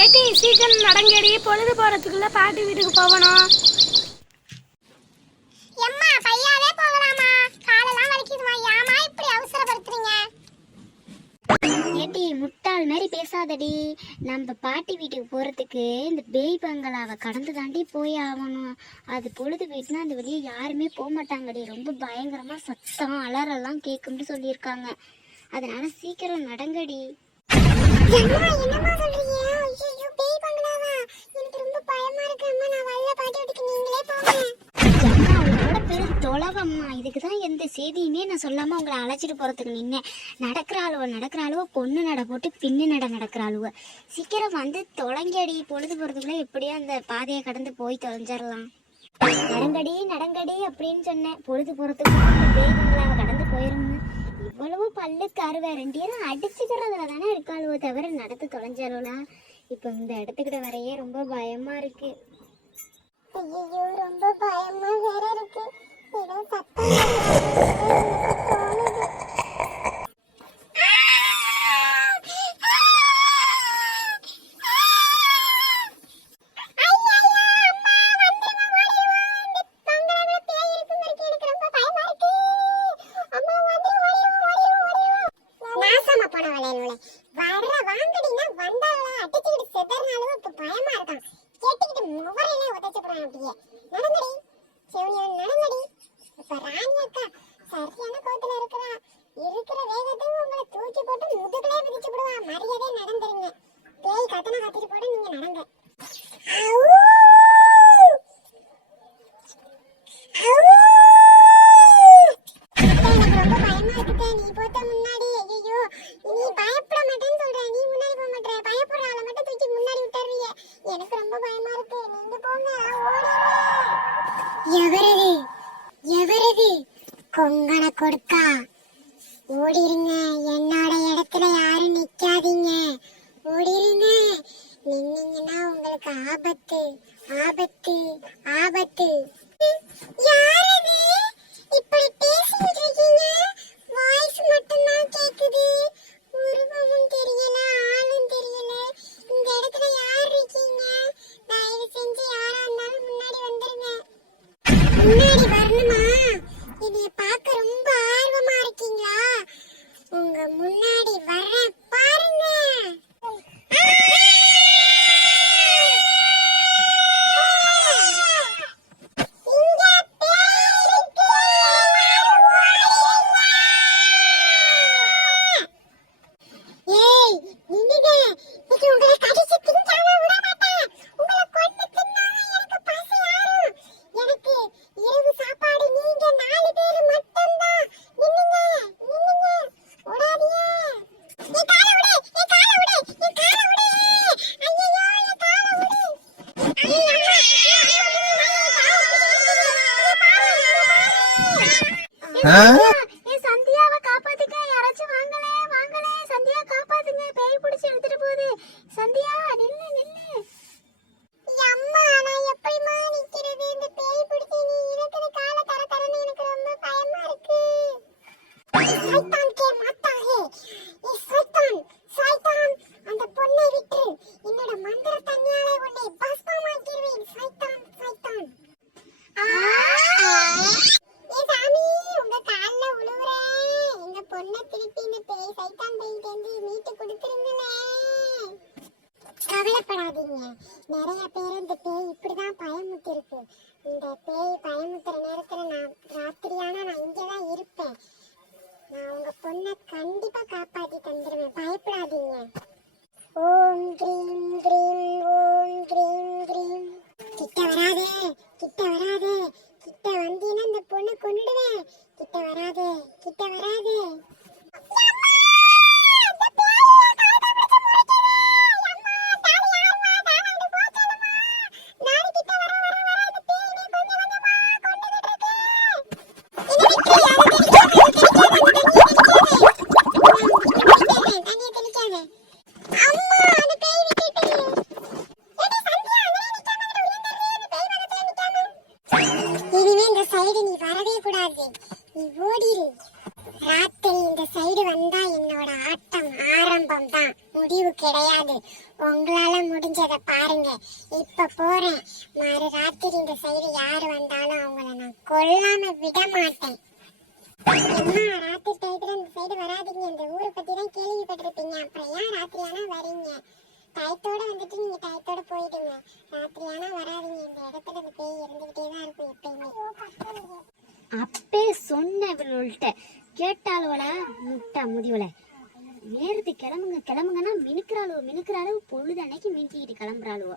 ஏட்டி சீக்கிரம் நடங்கடி, பொழுது போறதுக்குள்ள பாட்டி வீட்டுக்கு போகணும். எம்மா பையாவே போகலாமா? காலெல்லாம் வலிக்குதுமா, ஏமா இப்படி அவசரப்படுத்துறீங்க? ஏட்டி முட்டாள் மாதிரி பேசாதடி. நம்ம பாட்டி வீட்டுக்கு போறதுக்கு இந்த பேய் பங்களாவை கடந்து தாண்டி போய் ஆகணும். அது பொழுது போயிட்டுனா அந்த வெளியே யாருமே போக மாட்டாங்கடி. ரொம்ப பயங்கரமா சத்தம் அலறெல்லாம் கேட்கும்னு சொல்லியிருக்காங்க. அதனால சீக்கிரம் நடங்கடி. என்னமா சொல்றீங்க? ஐயோ பேய் பங்களாவா? எனக்கு ரொம்ப பயமா இருக்கு அம்மா. நான் வரல, பாட்டி வீட்டுக்கு நீங்களே போங்க. உங்களோட பேரு தொலவம்மா. இதுக்குதான் எந்த செய்தியுமே நான் சொல்லாம உங்களை அழைச்சிட்டு போறதுக்கு நின்னேன். நடக்கிறாளுவோ பொண்ணு நட போட்டு பின்னு நடக்கிறாளுவோ. சீக்கிரம் வந்து தொலைங்கடி. பொழுது போறதுக்குள்ள எப்படியோ அந்த பாதையை கடந்து போய் தொலைஞ்சிடலாம். நடங்கடி அப்படின்னு சொன்னேன். பொழுது போறதுக்கு பேய் பங்களாவை கடந்து போயிருங்க. இவ்வளவு பல்லுக்கு அறுவை ரெண்டியரும் அடிச்சுக்கிறதுல தானே இருக்காளுவோ தவிர நடத்து தொலைஞ்சாலும்னா. இப்போ இந்த இடத்துக்கிட்ட வரையே ரொம்ப பயமா இருக்கு. ஐயோ ரொம்ப பயமா வேற இருக்கு. ஏதோ சத்தம் தோணுது. கொங்கண கொடுக்கா ஓடிருங்க. என்னோட இடத்துல யாரும் நிக்காதீங்க. ஓடிருங்க. நின்னீங்கன்னா உங்களுக்கு ஆபத்து ஆபத்து ஆபத்து. யாரது இப்படி பேசிட்டு இருக்கீங்க? வாய்ஸ் மட்டும் தான் கேக்குது. உருவமும் தெரியல, ஆளும் தெரியல. இந்த இடத்துல யார் இருக்கீங்க? தயவு செஞ்சு யாரா இருந்தாலும் முன்னாடி வந்துருங்க. முன்னாடி வரணுமா? இதைய பார்க்க ரொம்ப ஆர்வமா இருக்கீங்களா? உங்க முன்னாடி வர பாருங்க. சந்தியாவை காப்பாத்துங்க. யாராச்சும் வாங்கலே. சந்தியா காப்பாத்துங்க. பேய் பிடிச்சு எடுத்துட்டு போகுது. சந்தியா நில்லு. அம்மா நான் எப்படிமா நிக்கிறது? இந்த பேய் பிடிச்சு நீ இருக்கிற கால தரன்னு எனக்கு ரொம்ப பயமா இருக்கு. சைத்தான் கே மாத்தா ஹே. ஏ சைத்தான் அந்த பொண்ணை விட்டு என்னோட மந்திர தன்யாலே உன்னை பஸ்பமாக்கிடுவேன். சைத்தான் ஏ சாமி உங்க கால்ல விழுவுறேன். எங்க பொண்ணை திருப்பி இந்த பேய் சைத்தான் பேய்கிட்ட இருந்து மீட்டு கொடுத்துருங்களே. கவலைப்படாதீங்க. முடிஞ்சதை பாருங்க. இப்ப போறேன். மறு ராத்திரி இந்த சைடு யாரு வந்தாலும் அவங்கள நான் கொல்லாம விட மாட்டேன். அம்மா, ராத்திரி டயத்துல இந்த சைடு வராதீங்க. இந்த ஊரை பத்தி தான் கேள்விப்பட்டிருப்பீங்க. அப்புறம் ஏன் ராத்திரியானா வரீங்க? டயத்தோட வந்துட்டு நீங்க டயத்தோட போயிடுங்க. ராத்திரியானா வராதீங்க. இந்த இடத்துல இந்த பேய் இருந்துகிட்டே தான் இருக்கும் எப்பயுமே. அப்பே சொன்ன இவள்கிட்ட கேட்டாளுவலா முட்டா முதிவல நேரத்து கிளம்புங்கன்னா மினுக்கிற அளவு பொழுது அன்னைக்கு மினுக்கிட்டு கிளம்புறாளுவோ.